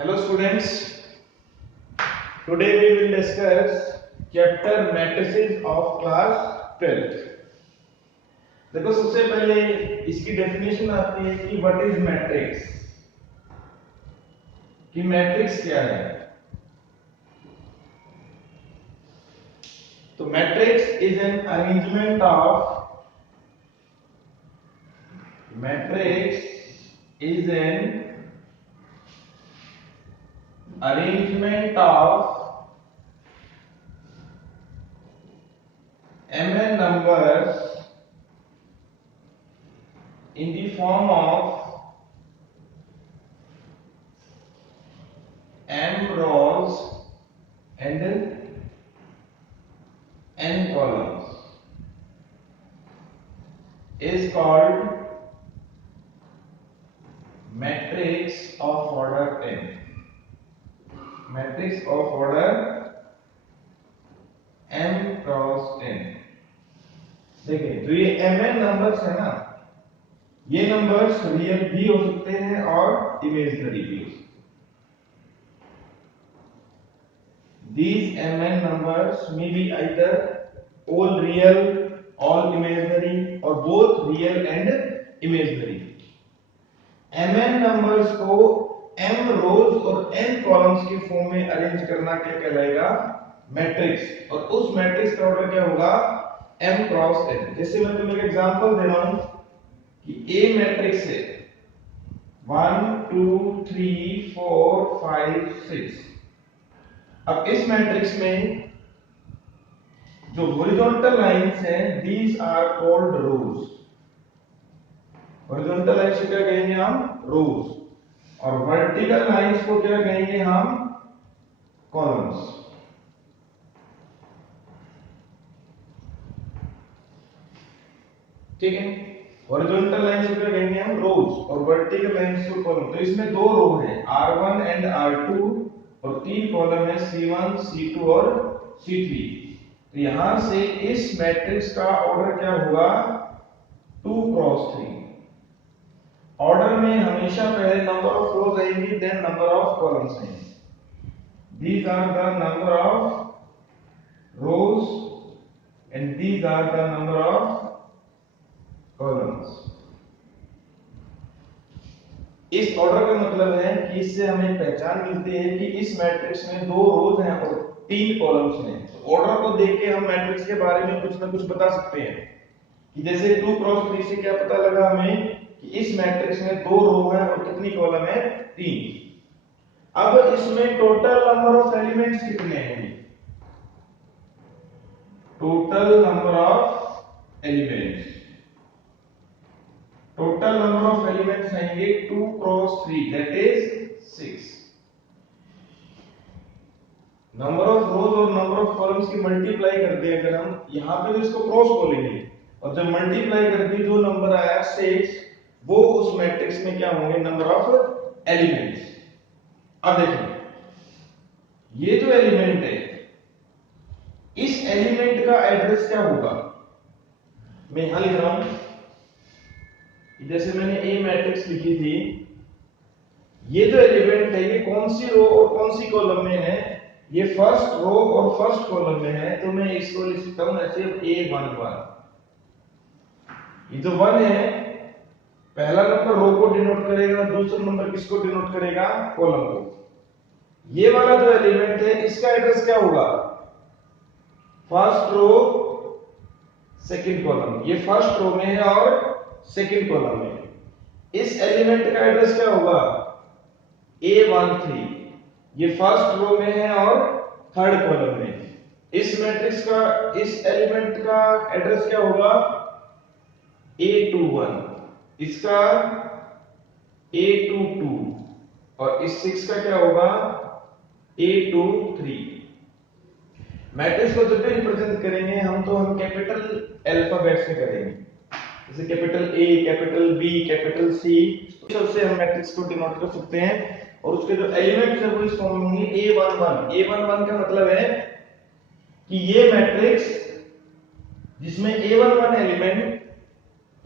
Hello students, today we will discuss chapter matrices of class 12th. देखो सबसे पहले इसकी डेफिनेशन आती है कि व्हाट इज मैट्रिक्स, कि मैट्रिक्स क्या है। तो matrix is an arrangement of mn numbers in the form of m rows and n columns is called matrix of order n. Matrix of order m cross n. देखिए तो ये mn numbers है ना, ये numbers real भी हो सकते हैं और इमेजिनरी भी हो सकते हैं। These mn numbers may be either all real, all imaginary or both real and imaginary. mn numbers को m रोज और n कॉलम्स के फॉर्म में अरेंज करना क्या कहलाएगा? मैट्रिक्स। और उस मैट्रिक्स का ऑर्डर क्या होगा? m cross n। जैसे मैं तुम्हें एक एग्जांपल दे रहा हूं कि A मैट्रिक्स है 1 2 3 4 5 6। अब इस मैट्रिक्स में जो हॉरिजॉन्टल लाइंस हैं these are called rows. Horizontal lines को क्या कहेंगे हम? रोज। और वर्टिकल लाइंस को क्या कहेंगे हम? कॉलम्स। ठीक है, हॉरिजॉन्टल लाइंस को क्या कहेंगे हम? रोज। और वर्टिकल लाइंस को कॉलम। तो इसमें दो रो है R1 एंड R2 और तीन कॉलम है C1 C2 और C3। तो यहां से इस मैट्रिक्स का ऑर्डर क्या होगा? 2 क्रॉस 3। ऑर्डर में हमेशा पहले नंबर ऑफ रोज आएंगी, देन नंबर ऑफ कॉलम्स आएंगे। These are the number of rows and these are the number of columns. इस ऑर्डर का मतलब है कि इससे हमें पहचान मिलती है कि इस मैट्रिक्स में 2 रोज हैं और 3 कॉलम्स हैं। तो ऑर्डर को देख के हम मैट्रिक्स के बारे में कुछ ना कुछ बता सकते हैं कि जैसे 2 क्रॉस 3 से क्या पता लगा हमें कि इस मैट्रिक्स में 2 रो है और कितनी कॉलम है? 3। अब इसमें टोटल नंबर ऑफ एलिमेंट्स कितने हैं? Total number of elements, total number of elements आएंगे 2 cross 3 that is 6। Number of रोज और नंबर ऑफ कॉलम्स की मल्टीप्लाई करते हैं अगर हम, यहां पे तो इसको क्रॉस बोलेंगे, और जब मल्टीप्लाई करके जो नंबर आया 6 वो उस मैट्रिक्स में क्या होंगे? Number of elements. अब देखो ये जो एलिमेंट है इस एलिमेंट का एड्रेस क्या होगा? मैं यहां लिख रहा हूं, जैसे मैंने ए मैट्रिक्स लिखी थी, ये जो एलिमेंट है ये कौन सी रो और कौन सी कॉलम में है? ये फर्स्ट रो और फर्स्ट कॉलम में है। तो मैं इसको लिख सकता हूं ऐसे A11। ये जो 1 है पहला नंबर रो को डिनोट करेगा, दूसरा नंबर किसको डिनोट करेगा? कॉलम को। ये वाला जो एलिमेंट है इसका एड्रेस क्या होगा? First row second column. ये फर्स्ट रो में है और सेकंड कॉलम में। इस एलिमेंट का एड्रेस क्या होगा? A13। ये फर्स्ट रो में है और थर्ड कॉलम में। इस मैट्रिक्स का इस एलिमेंट का एड्रेस क्या होगा? A21। इसका A22 और इस 6 का क्या होगा? A23। मैट्रिक्स को जब भी रिप्रेजेंट करेंगे हम तो हम कैपिटल अल्फाबेट से करेंगे, जैसे capital A, capital B, capital C, सबसे हम मैट्रिक्स को डिनोट कर सकते हैं। और उसके जो एलिमेंट्स है वो इस फॉर्म में होंगे A11। A11 का मतलब है कि ये मैट्रिक्स जिसमें A11 एलिमेंट,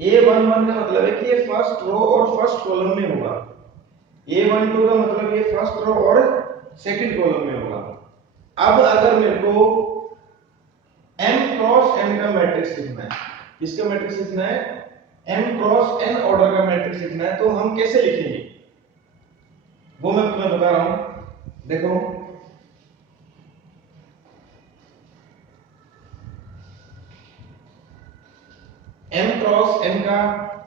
A11 का मतलब है कि ये फर्स्ट रो और फर्स्ट कॉलम में होगा। A12 का मतलब ये फर्स्ट रो और सेकंड कॉलम में होगा। अब अगर मेरे को m क्रॉस n का मैट्रिक्स लिखना है, किसका मैट्रिक्स लिखना है, m क्रॉस n ऑर्डर का मैट्रिक्स लिखना है, तो हम कैसे लिखेंगे वो मैं तुम्हें बता रहा हूं। देखो m क्रॉस n का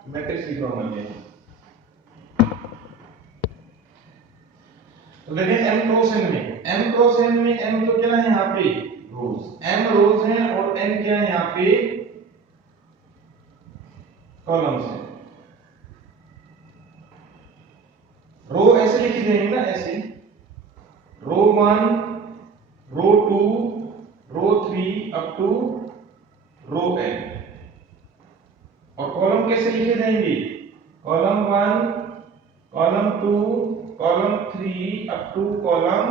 मैट्रिक्स लिख रहा हूं मैं, तो देखें m क्रॉस n में, m क्रॉस n में m तो क्या है यहाँ पे रोज, m रोज है और n क्या है यहाँ पे कॉलम्स है। रो ऐसे लिखी जाएंगी ना, ऐसे row 1 row 2 row 3 up to row n, और कॉलम कैसे लिखे जाएंगे, column 1 column 2 column 3 up to column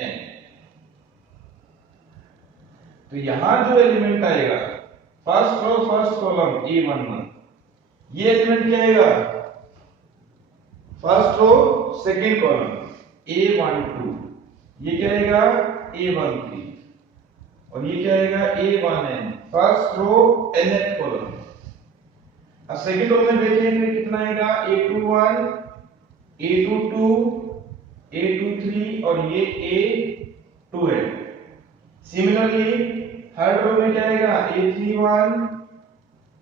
n। तो यहां जो एलिमेंट आएगा first row first column A11, ये एलिमेंट क्या आएगा first row second column A12, ये क्या आएगा A13, और ये क्या आएगा A1n, first row nth column. अब सेकंड रो में देखेंगे कितना आएगा A21 A22 A23 और ये A2n। सिमिलरली थर्ड रो में क्या आएगा A31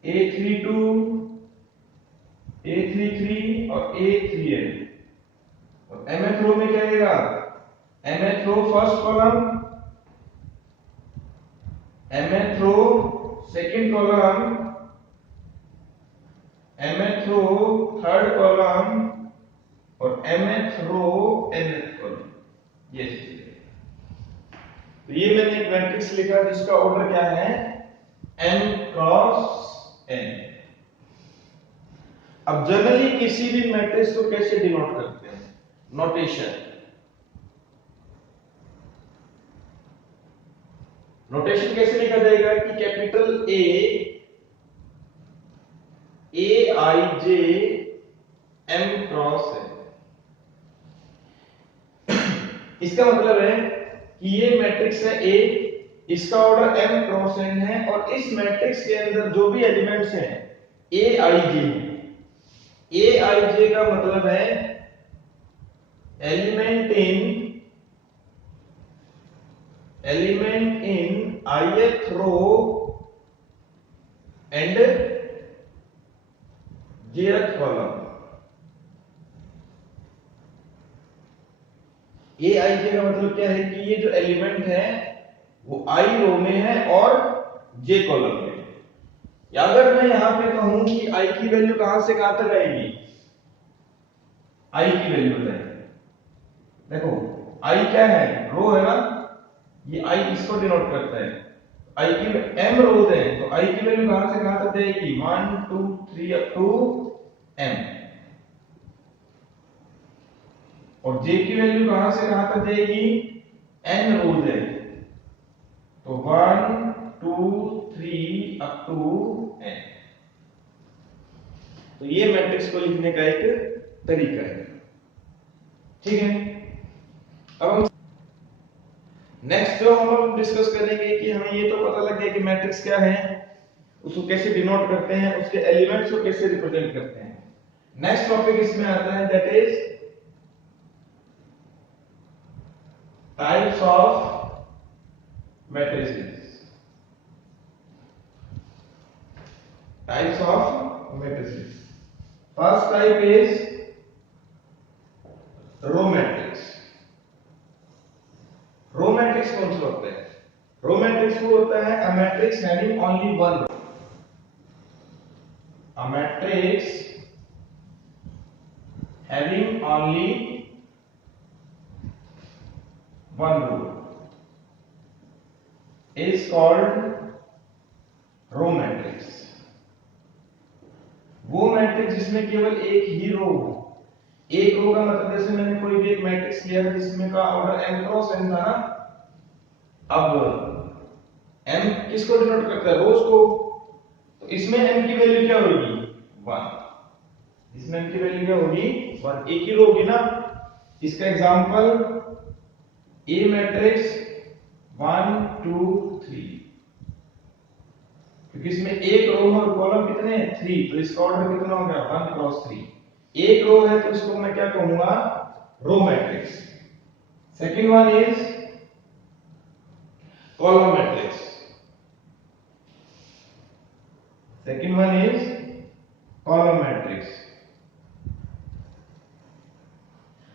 A32 A33 और A3n, और mth रो में क्या आएगा, mth row first column, mth row second column, mth row third column और mth रो nth कॉलम। ये तो ये मैंने एक मैट्रिक्स लिखा जिसका ऑर्डर क्या है m क्रॉस n। अब जनरली किसी भी मैट्रिक्स को कैसे डिनोट करते हैं, नोटेशन, नोटेशन कैसे लिखा जाएगा कि capital A I J M cross है। इसका मतलब है कि ये मैट्रिक्स है A, इसका ऑर्डर m क्रॉस n है, और इस मैट्रिक्स के अंदर जो भी एलिमेंट्स हैं A I J है। A I J का मतलब है element in ith row and jth column. A I J का मतलब क्या है कि ये जो एलिमेंट है वो I रो में है और J कॉलम में। या अगर मैं यहां पे कहूं कि I की वैल्यू कहां से कहां तक आएगी, I की वैल्यू है, देखो I क्या है, रो है ना, ये I इसको डिनोट करता है। I की m रोज है तो I की वैल्यू कहां से कहां तक जाएगी, 1 2 3 अप टू m, और J की वैल्यू कहां से कहां तक जाएगी, n रोज है तो 1 2 3 अप टू n। तो ये मैट्रिक्स को लिखने का एक तरीका है, ठीक है। अब हम नेक्स्ट जो हम डिस्कस करेंगे कि हमें ये तो पता लग गया कि मैट्रिक्स क्या है, उसको कैसे डिनोट करते हैं, उसके एलिमेंट्स को कैसे रिप्रेजेंट करते हैं। नेक्स्ट टॉपिक इसमें आता है that is types of matrices. Types of matrices, first type is row matrix. Row matrix कौन सा होता है, रो मैट्रिक्स वो होता है a matrix having only one row, a matrix having only one row is called row matrix. वो matrix जिसमें केवल एक ही रो हो, एक रो का मतलब जैसे मैंने कोई भी एक मैट्रिक्स लिया था जिसमें का ऑर्डर m क्रॉस n था ना, अब m किसको डिनोट करता है, रोज को, तो इसमें m की वैल्यू क्या होगी 1, इसमें m की वैल्यू क्या होगी वन, एक ही रो होगी ना। इसका एग्जांपल ए मैट्रिक्स 1 2 3, क्योंकि इसमें एक रो और कॉलम कितने हैं 3, तो इसका ऑर्डर कितना हो गया 1 क्रॉस 3। एक रो है तो इसको मैं क्या कहूंगा row matrix. Second one is column matrix. Second one is column matrix.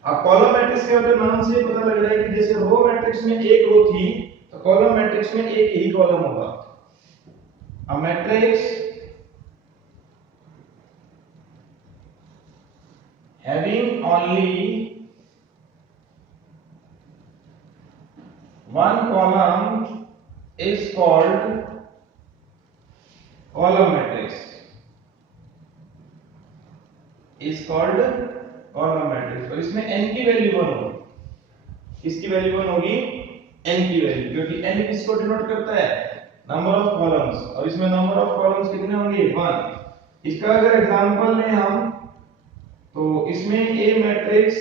अब कॉलम मैट्रिक्स के मतलब नाम से पता लग रहा है कि जैसे रो मैट्रिक्स में एक रो थी तो कॉलम मैट्रिक्स में एक ही कॉलम होगा। A matrix having only one column is called column matrix. Is called column matrix। और इसमें n की वैल्यू 1 होगी। किसकी वैल्यू 1 होगी? n की वैल्यू, क्योंकि n किसको डिनोट करता है? नंबर ऑफ कॉलम्स, और इसमें नंबर ऑफ कॉलम्स कितने होंगे 1। इसका अगर एग्जांपल लें हम तो इसमें ए मैट्रिक्स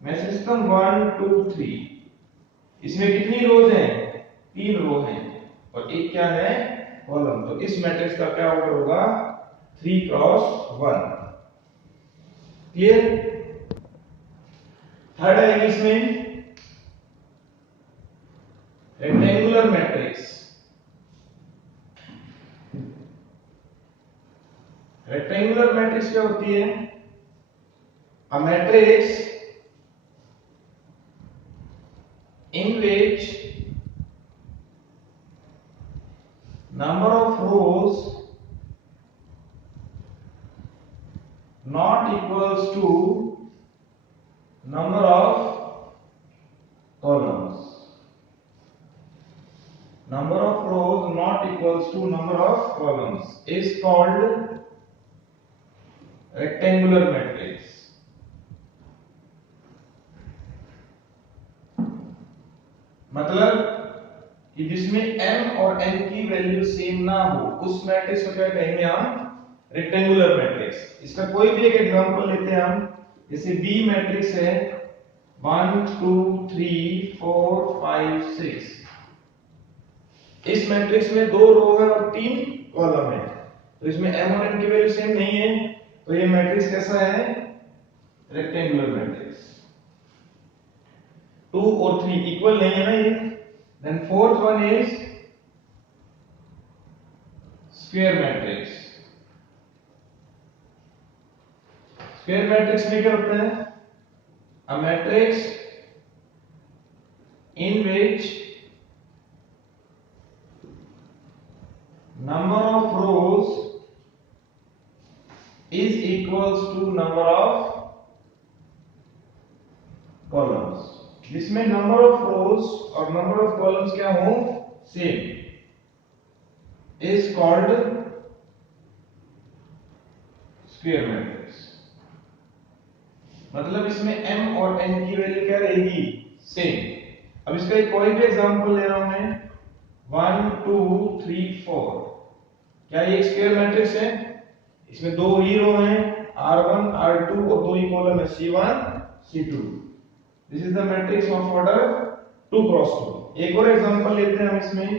में सिस्टम 1 2 3, इसमें कितनी रोज हैं 3 रो हैं और एक क्या है कॉलम। तो इस मैट्रिक्स का क्या ऑर्डर होगा 3 क्रॉस 1। क्लियर? थर्ड है इसमें रेक्टेंगुलर मैट्रिक्स। रेक्टेंगुलर मैट्रिक्स क्या होती है? A matrix in which number of rows not equals to number of columns. Number of rows not equals to number of columns is called rectangular matrix. मतलब कि जिसमें m और n की value same ना हो उस मैट्रिक्स को क्या कहेंगे हम रेक्टेंगुलर मैट्रिक्स। इसका कोई भी एक एग्जांपल लेते हैं हम, जैसे B मैट्रिक्स है 1 2 3 4 5 6। इस मैट्रिक्स में 2 रो है और 3 कॉलम है, तो इसमें m और n की वैल्यू सेम नहीं है, तो ये मैट्रिक्स कैसा है रेक्टेंगुलर मैट्रिक्स। 2 और 3 इक्वल नहीं है ना ये। Then fourth one is square matrix. Square matrix में क्या होता है? A matrix in which number of rows is equals to number of columns। जिसमें नंबर ऑफ रोज और नंबर ऑफ कॉलम्स क्या हो same is called square matrix. मतलब इसमें m और n की वैल्यू क्या रहेगी सेम। अब इसका एक कोई भी एग्जांपल ले रहा हूं मैं 1 2 3 4। क्या ये स्क्वायर मैट्रिक्स है? इसमें 2 ही रो हैं r1 r2 और 2 ही कॉलम है c1 c2। This is the matrix of order 2 cross 2। एक और एग्जांपल लेते हैं हम इसमें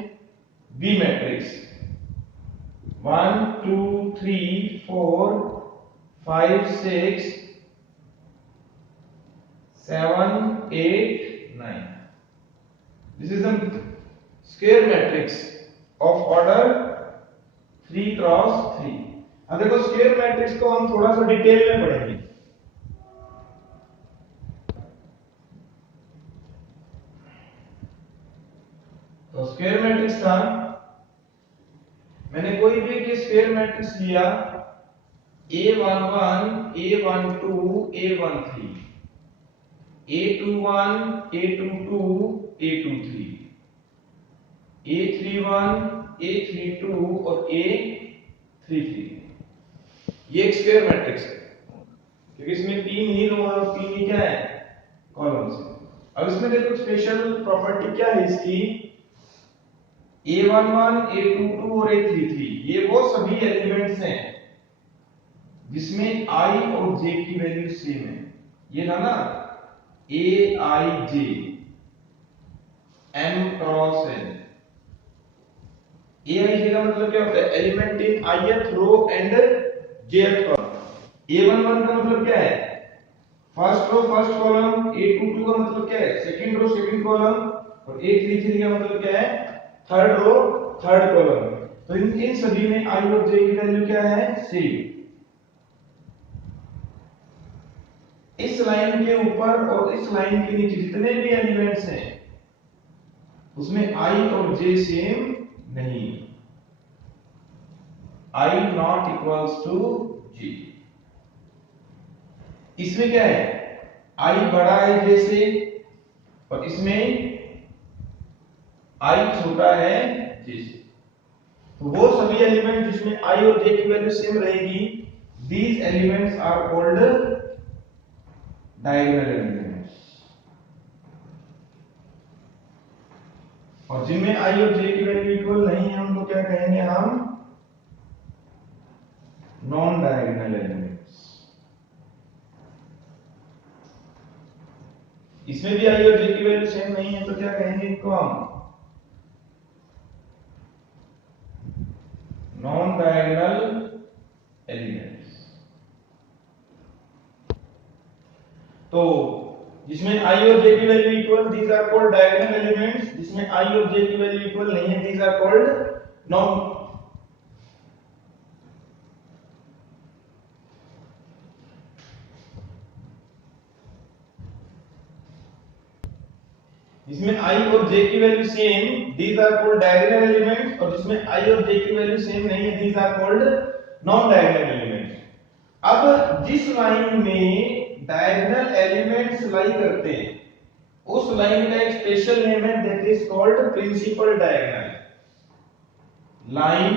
B matrix 1 2 3 4 5 6 7 8 9। This is the square matrix of order 3 cross 3। अब देखो स्क्वायर मैट्रिक्स को हम थोड़ा सा डिटेल में पढ़ेंगे। तो स्क्वायर मैट्रिक्स था, मैंने कोई भी एक स्क्वायर मैट्रिक्स लिया A11 A12 A13 A21 A22 A23 A31 A32 और A33। ये एक स्क्वायर मैट्रिक्स है क्योंकि इसमें 3 ही रो और 3 ही क्या है कॉलम्स है। अब इसमें देखो स्पेशल प्रॉपर्टी क्या है इसकी, A11 A22 और A33 ये वो सभी एलिमेंट्स हैं जिसमें i और j की वैल्यू सेम है। ये था ना aij m cross n। aij का मतलब क्या होता है? Element in ith row and jth column. a11 का मतलब क्या है? First row first column. a22 का मतलब क्या है? Second row second column. और a33 का मतलब क्या है? Third row third column. तो इन सभी में i और j की वैल्यू क्या है? सेम। इस लाइन के ऊपर और इस लाइन के नीचे जितने भी एलिमेंट्स हैं उसमें i और j सेम नहीं। i not equals to j। इसमें क्या है? i बड़ा है j से और इसमें i छोटा है j से। तो वो सभी एलिमेंट जिसमें i और j की वैल्यू सेम रहेगी, these elements are called diagonal elements। और जिनमें i और j की वैल्यू इक्वल नहीं है उनको क्या कहेंगे हम? Non diagonal elements. इसमें भी i और j की वैल्यू सेम नहीं है तो क्या कहेंगे इनको हम? Non diagonal elements. तो जिसमें i और j की value equal, these are called diagonal elements। जिसमें i और j की वैल्यू इक्वल नहीं है, these are called non। जिसमें i और j की value same, these are called diagonal elements। और जिसमें i और j की वैल्यू सेम नहीं है, these are called non diagonal elements। अब जिस लाइन में डायगोनल एलिमेंट्स लाई करते हैं उस लाइन का एक स्पेशल नेम है, that is called principal diagonal. Line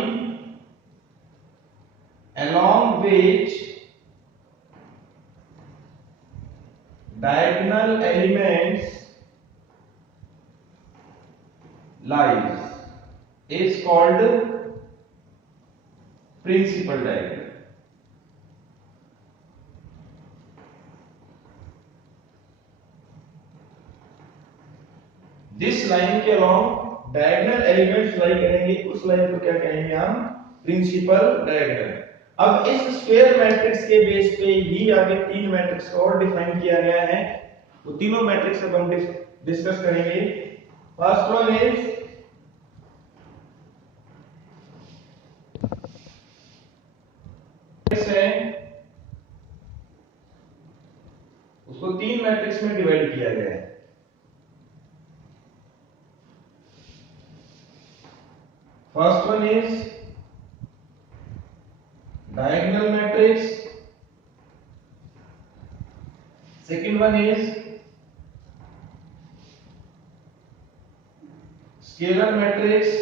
along which diagonal elements lies is called principal diagonal। जिस लाइन के along diagonal elements लाई करेंगे उस लाइन को क्या कहेंगे हम? Principal diagonal. अब इस स्क्वायर मैट्रिक्स के बेस पे ही आगे तीन मैट्रिक्स को और डिफाइन किया गया है। वो तीनों मैट्रिक्स अब हम डिस्कस करेंगे। फर्स्ट वन इज है, उसको तीन मैट्रिक्स में डिवाइड किया गया है। First one is diagonal matrix, second one is scalar matrix,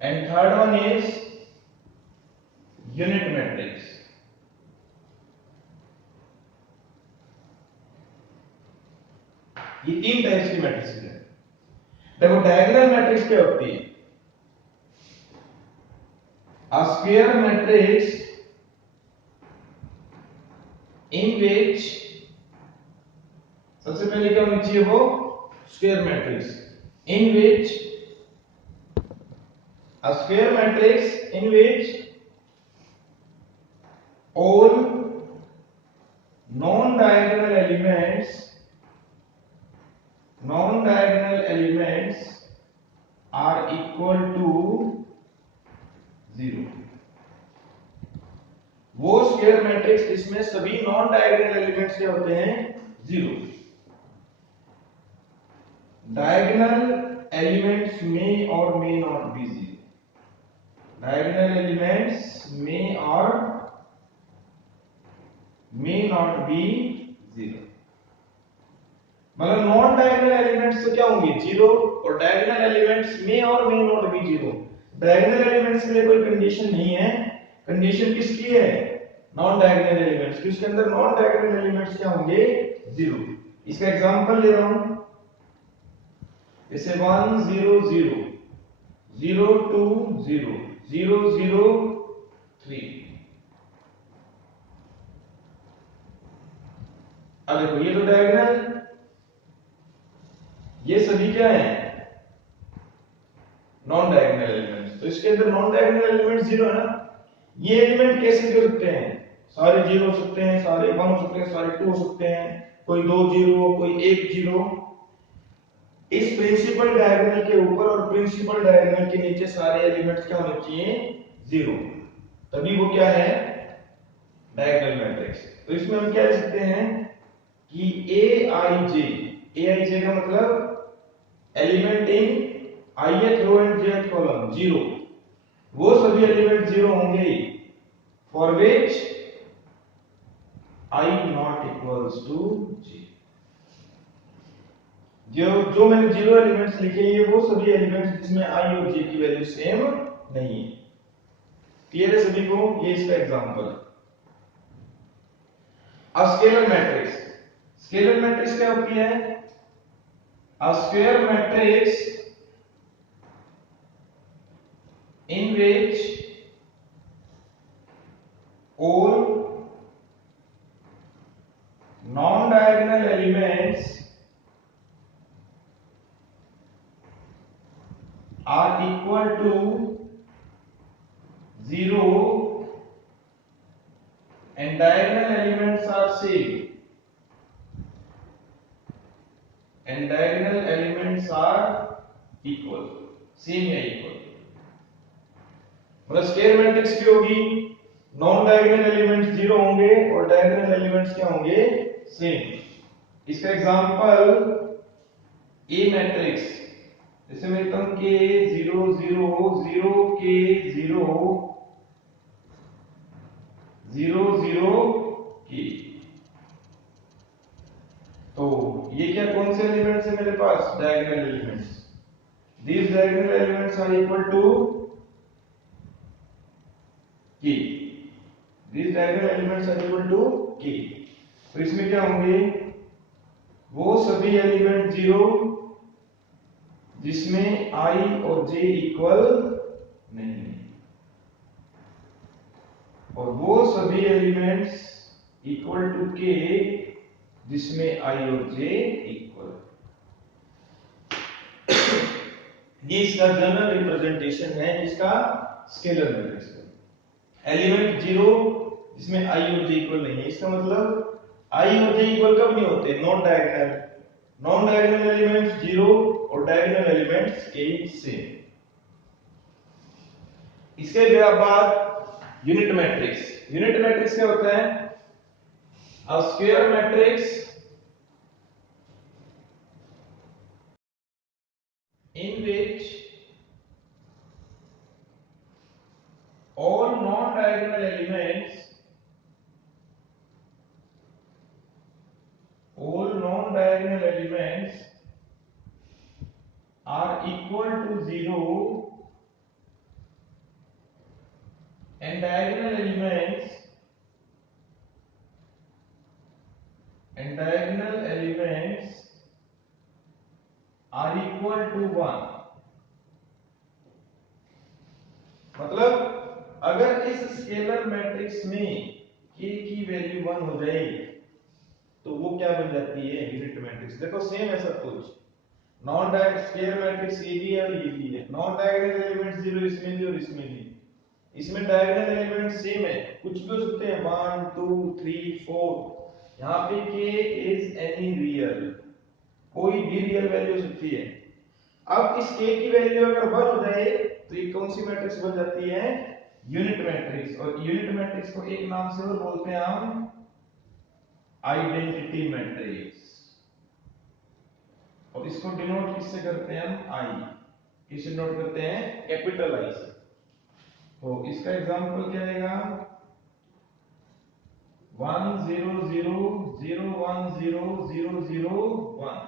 and third one is unit matrix। ये तीन टाइप्स की मैट्रिक्स है। देखो डायगोनल मैट्रिक्स क्या होती है? A square matrix in which, सबसे पहले क्या होनी चाहिए? वो square matrix in which, a square matrix in which all non-diagonal elements are equal to 0। वो स्क्वायर मैट्रिक्स जिसमें सभी नॉन डायगोनल एलिमेंट्स क्या होते हैं? 0। डायगोनल एलिमेंट्स में और may not be 0। Diagonal elements में और मे नॉट बी 0। मतलब नॉन डायगोनल एलिमेंट्स तो क्या होंगे? 0। और डायगोनल एलिमेंट्स में और may not be 0। Diagonal elements के लिए कोई कंडीशन नहीं है। कंडीशन किसकी है? नॉन डायगोनल एलिमेंट्स की। उसके अंदर नॉन डायगोनल एलिमेंट्स क्या होंगे? 0। इसका एग्जांपल ले रहा हूं, जैसे 1 0 0 0 2 0 0 0 3। अब देखो ये तो डायगोनल, ये सभी क्या है, नॉन डायगोनल एलिमेंट्स। तो इसके अंदर नॉन डायगोनल एलिमेंट 0 है ना। ये एलिमेंट कैसे हो सकते हैं, सारे 0 हो सकते हैं, सारे 1 हो सकते हैं, सारे 2 हो सकते हैं, कोई 2 0, कोई 1 0। इस प्रिंसिपल डायगोनल के ऊपर और प्रिंसिपल डायगोनल के नीचे सारे एलिमेंट्स क्या होने चाहिए, 0, तभी वो क्या है, डायगोनल मैट्रिक्स। तो इसमें हम क्या लिख सकते हैं कि aij का मतलब element in ith row and jth column 0, वो सभी एलिमेंट 0 होंगे for which I not equals to j। जो मैंने 0 एलिमेंट्स लिखे ये वो सभी एलिमेंट्स जिसमें i और j की वैल्यू सेम नहीं है। क्लियर है सभी को, ये इसका एग्जांपल है। अब स्केलर मैट्रिक्स, स्केलर मैट्रिक्स क्या होती है, a square matrix in which all non-diagonal elements are equal to 0 and diagonal elements are same, and diagonal elements are equal, same या इक्वल। मतलब स्केलर मैट्रिक्स की होगी, नॉन डायगोनल एलिमेंट्स 0 होंगे और diagonal elements क्या होंगे, सेम। इसका example ए matrix, जैसे मैं लिखता हूं के 0 0 0 के 0 0 0 के। तो ये क्या, कौन से एलिमेंट्स है मेरे पास, diagonal elements. These diagonal elements are equal to k, these diagonal elements are equal to k। तो इसमें क्या होंगे, वो सभी एलिमेंट 0 जिसमें i और j इक्वल नहीं है, और वो सभी एलिमेंट्स इक्वल टू k जिसमें i और j इक्वल। ये इसका जनरल रिप्रेजेंटेशन है इसका स्केलर मैट्रिक्स का। एलिमेंट 0 जिसमें i और j इक्वल नहीं है, इसका मतलब i और j इक्वल कब नहीं होते, non diagonal. Non diagonal elements 0 और डायगोनल एलिमेंट्स के सेम। इसके बाद यूनिट मैट्रिक्स। यूनिट मैट्रिक्स क्या होता है, a square matrix in which all non-diagonal elements are equal to 0 and diagonal elements are equal to 1। मतलब अगर इस स्केलर मैट्रिक्स में k की वैल्यू 1 हो जाए तो वो क्या बन जाती है, यूनिट मैट्रिक्स। देखो सेम है सब कुछ, नॉन डायगोनल स्केलर मैट्रिक्स ये भी है और ये भी है। नॉन डायगोनल एलिमेंट 0 इसमें भी और इसमें भी, इसमें डायगोनल एलिमेंट सेम है, कुछ भी हो सकते हैं 1 2 3 4। यहां पे k इज एनी रियल, कोई भी रियल वैल्यू हो सकती है। अब इस k की वैल्यू अगर 1 हो जाए तो ये कौन सी मैट्रिक्स बन जाती है, यूनिट मैट्रिक्स। और यूनिट मैट्रिक्स को एक नाम से और बोलते हैं हम आइडेंटिटी मैट्रिक्स, और इसको डिनोट किससे करते हैं हम, आई। किससे डिनोट करते हैं, कैपिटल आई से। तो इसका एग्जांपल क्या आएगा, 1 0 0 0 1 0 0 0 1।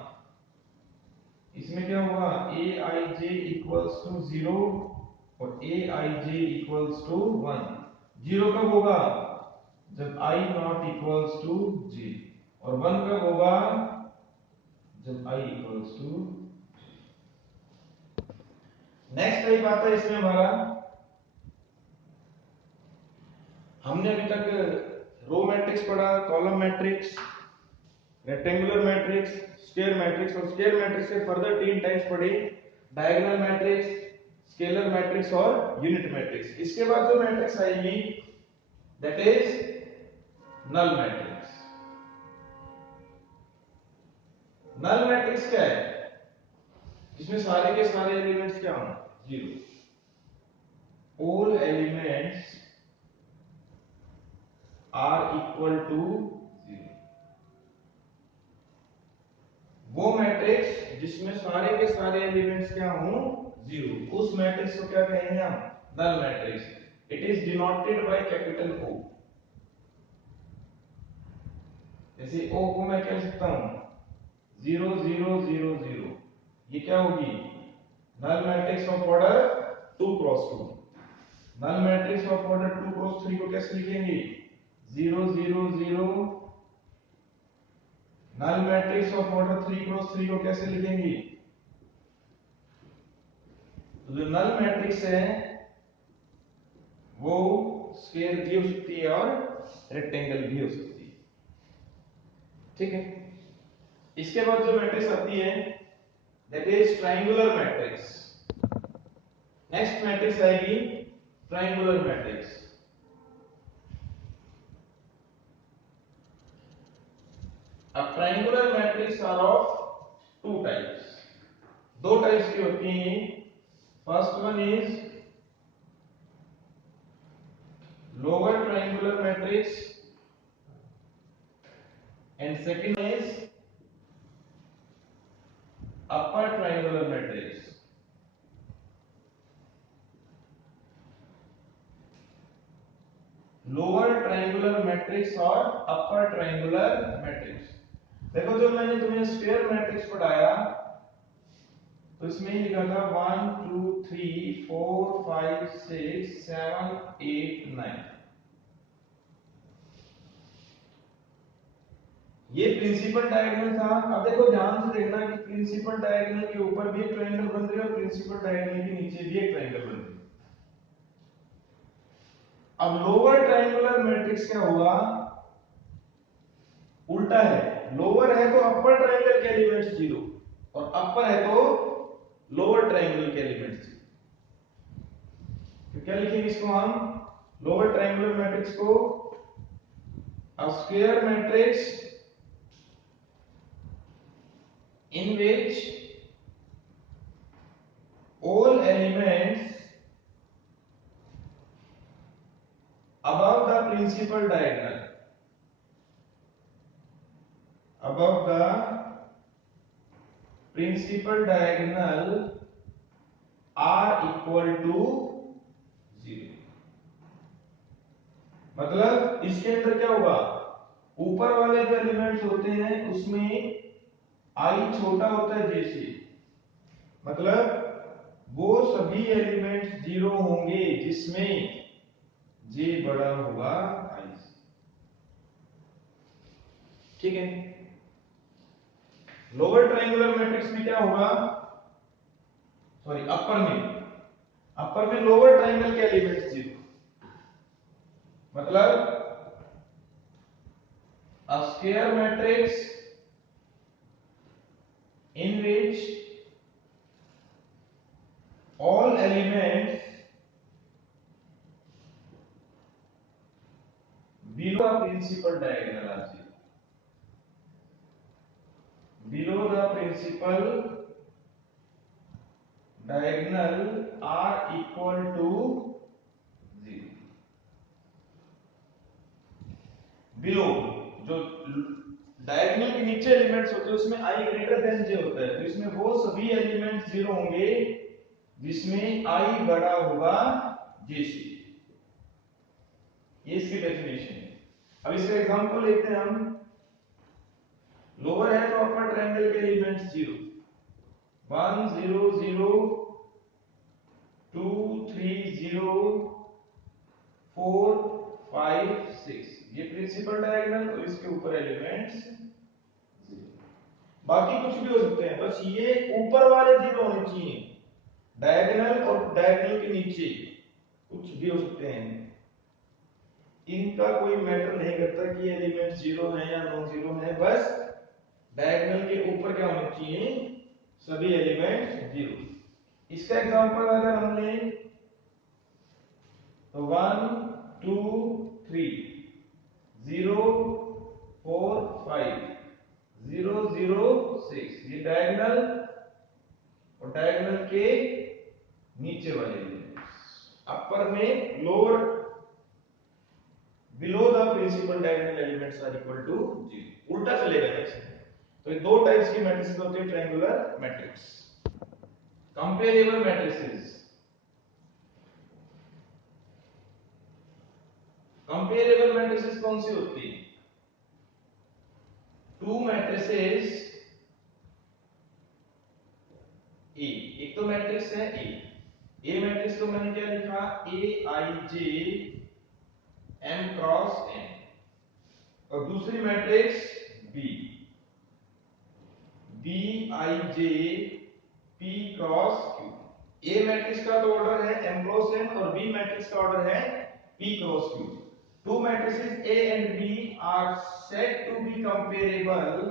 इसमें क्या होगा, a i j equals to 0 और a i j equals to 1। 0 कब होगा, जब i not equals to j, और 1 कब होगा, जब i equals to. Next type आता है इसमें हमारा हमने अभी तक रो मैट्रिक्स पढ़ा, column matrix, rectangular matrix, square matrix, और स्क्वायर मैट्रिक्स के फर्दर 3 टाइप्स पढ़े, डायगोनल मैट्रिक्स, स्केलर मैट्रिक्स और यूनिट मैट्रिक्स। इसके बाद जो मैट्रिक्स आएगी that is null matrix. Null matrix क्या है? इसमें सारे के सारे एलिमेंट्स क्या हों? Zero. All elements are equal to zero. वो मैट्रिक्स जिसमें सारे के सारे एलिमेंट्स क्या हों? जीरो, उस मैट्रिक्स को क्या कहेंगे हम? Null matrix. It is denoted by capital O। जैसे O को मैं कह सकता हूं 0 0 0 0, ये क्या होगी? Null matrix of order 2 cross 2। Null matrix of order 2 cross 3 को कैसे लिखेंगे? 0 0 0। Null matrix of order 3 cross 3 को कैसे लिखेंगे? तो जो नल मैट्रिक्स है वो स्क्वायर भी हो सकती है और रेक्टेंगल भी हो सकती है। ठीक है। इसके बाद जो मैट्रिक्स आती है that is triangular matrix. Next matrix आएगी ट्रायंगुलर मैट्रिक्स। अब triangular matrix are of 2 types. 2 types की होती हैं। First one is lower triangular matrix and second is upper triangular matrix. Lower triangular matrix और अपर ट्रायंगुलर मैट्रिक्स। देखो जब मैंने तुम्हें स्क्वायर मैट्रिक्स पढ़ाया तो इसमें लिखा था 1 2 3 4 5 6 7 8 9। ये प्रिंसिपल डायगोनल था। अब देखो ध्यान से देखना कि प्रिंसिपल डायगोनल के ऊपर भी एक ट्रायंगल बन रही है और प्रिंसिपल डायगोनल के नीचे भी एक ट्रायंगल बन रही है। अब लोअर ट्रायंगुलर मैट्रिक्स क्या होगा? उल्टा है। लोअर है तो अपर ट्रायंगल के एलिमेंट्स जीरो और अपर है तो लोअर ट्रायंगल के एलिमेंट्स जीरो। तो क्या लिखेंगे इसको हम? लोअर ट्रायंगुलर मैट्रिक्स को a square matrix in which all elements above the principal diagonal are equal to 0। मतलब इसके अंदर क्या होगा? ऊपर वाले जो एलिमेंट्स होते हैं उसमें i छोटा होता है j से। मतलब वो सभी एलिमेंट्स जीरो होंगे जिसमें j बड़ा होगा i से। ठीक है। लोअर ट्रायंगुलर मैट्रिक्स में क्या होगा? सॉरी अपर में लोअर ट्रायंगल के एलिमेंट्स जीरो। मतलब a square matrix in which all elements below the principal diagonal are zero. Below the principal diagonal are equal to 0. Below जो डायगोनल के नीचे एलिमेंट्स होते हैं उसमें i ग्रेटर देन j होता है, तो इसमें वो सभी एलिमेंट्स जीरो होंगे जिसमें i बड़ा होगा j से। ये इसकी डेफिनेशन है। अब इसका एग्जांपल लेते हैं हम। लोअर है तो अपर ट्रायंगल के एलिमेंट्स जीरो, 1 0 0 2 3 0 4 5 6। ये प्रिंसिपल डायगोनल और इसके ऊपर एलिमेंट्स जीरो। बाकी कुछ भी हो सकते हैं, बस ये ऊपर वाले जीरो होने चाहिए। डायगोनल और डायगोनल के नीचे कुछ भी हो सकते हैं। इनका कोई मैटर नहीं करता कि एलिमेंट जीरो है या नॉन जीरो है, बस डायगोनल के ऊपर क्या होने चाहिए, सभी एलिमेंट जीरो। इसका एग्जांपल अगर हम लें तो 1 2 3 0 4 5 0 0 6, ये डायगोनल और डायगोनल के नीचे वाले एलिमेंट्स, अपर में lower below the principal diagonal elements are equal to 0। उल्टा चलेगा नेक्स्ट। तो ये दो टाइप्स की मैट्रिसेस होते हैं, triangular matrix. Comparable matrices, comparable matrices कौन सी होती है? टू मैट्रिसेस ए, एक तो मैट्रिक्स है ए मैट्रिक्स को मैंने क्या लिखा, A I J M cross N, और दूसरी matrix B B I J P cross Q. A matrix का तो ऑर्डर है एम क्रॉस एन और बी मैट्रिक्स का ऑर्डर है P cross Q. Two matrices A and B are said to be comparable,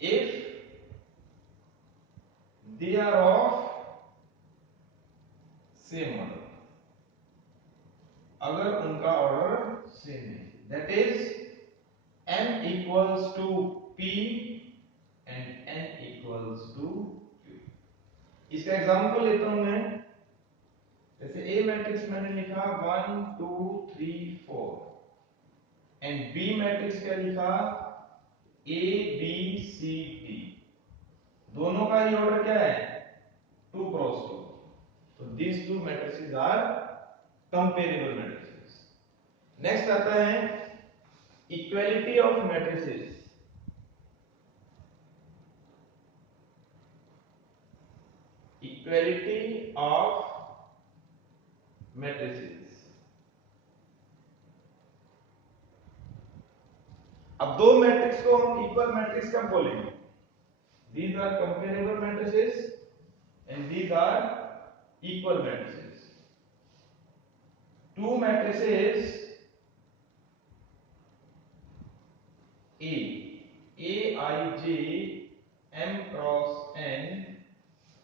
if they are of same order, अगर उनका order same है, that is m equals to p and n equals to q। इसका example लेता हूं मैं, जैसे A matrix मैंने लिखा 1 2 3 4 एंड B मैट्रिक्स क्या लिखा A B C D, दोनों का ही ऑर्डर क्या है 2 क्रॉस 2। तो these two matrices are comparable matrices। Next आता है equality of matrices. Equality of matrices, अब दो मैट्रिक्स को हम इक्वल मैट्रिक्स कब बोलेंगे? These are comparable matrices and these are equal matrices। Two matrices A I J M cross N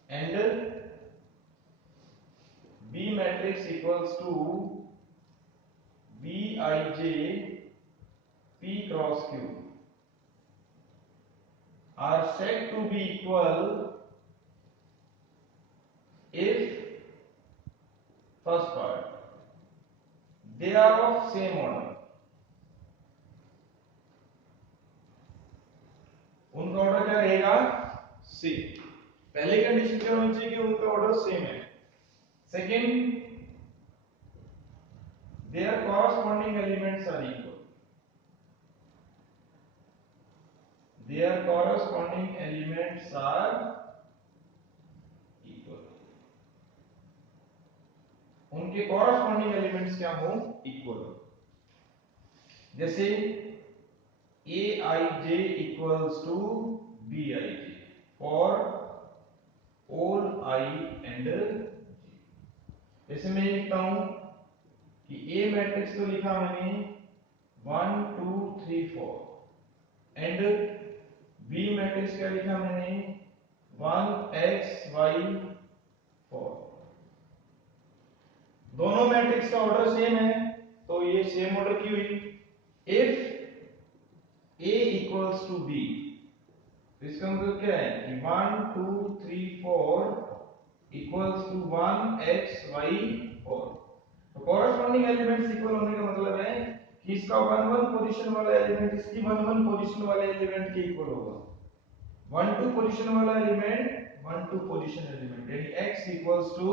and B matrix equals to B I J P cross Q are said to be equal if, first part, they are of same order, उनका order क्या रहेगा same. पहले condition क्या होनी चाहिए कि उनका order same है। Second, their corresponding elements are equal, their corresponding elements are equal, उनके corresponding elements क्या हो इक्वल हो। जैसे aij equals to bij for all I and j। जैसे मैं लिखता हूं कि A मैट्रिक्स को लिखा मैंने 1 2 3 4 एंड B मैट्रिक्स क्या लिखा मैंने 1 x y 4। दोनों मैट्रिक्स का ऑर्डर सेम है, तो ये सेम ऑर्डर की हुई। If A equals to B, तो इसका मतलब क्या है कि 1 2 3 4 equals to 1 x y 4। तो कॉरस्पॉन्डिंग एलिमेंट्स इक्वल होने का मतलब है कि इसका 1 1 पोजीशन वाला एलिमेंट इसकी 1 1 पोजीशन वाले एलिमेंट के इक्वल होगा। 1 2 पोजीशन वाला एलिमेंट 1 2 पोजीशन एलिमेंट, यानी x equals to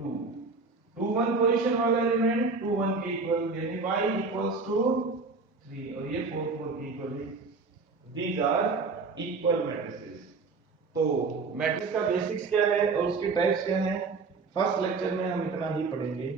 2। 2 1 पोजीशन वाला एलिमेंट 2 1 के इक्वल, यानी y equals to 3 और ये 4 4 के इक्वल है। These are equal matrices। तो मैट्रिक्स का बेसिक्स क्या है और उसके टाइप्स क्या हैं, फर्स्ट लेक्चर में हम इतना ही पढ़ेंगे।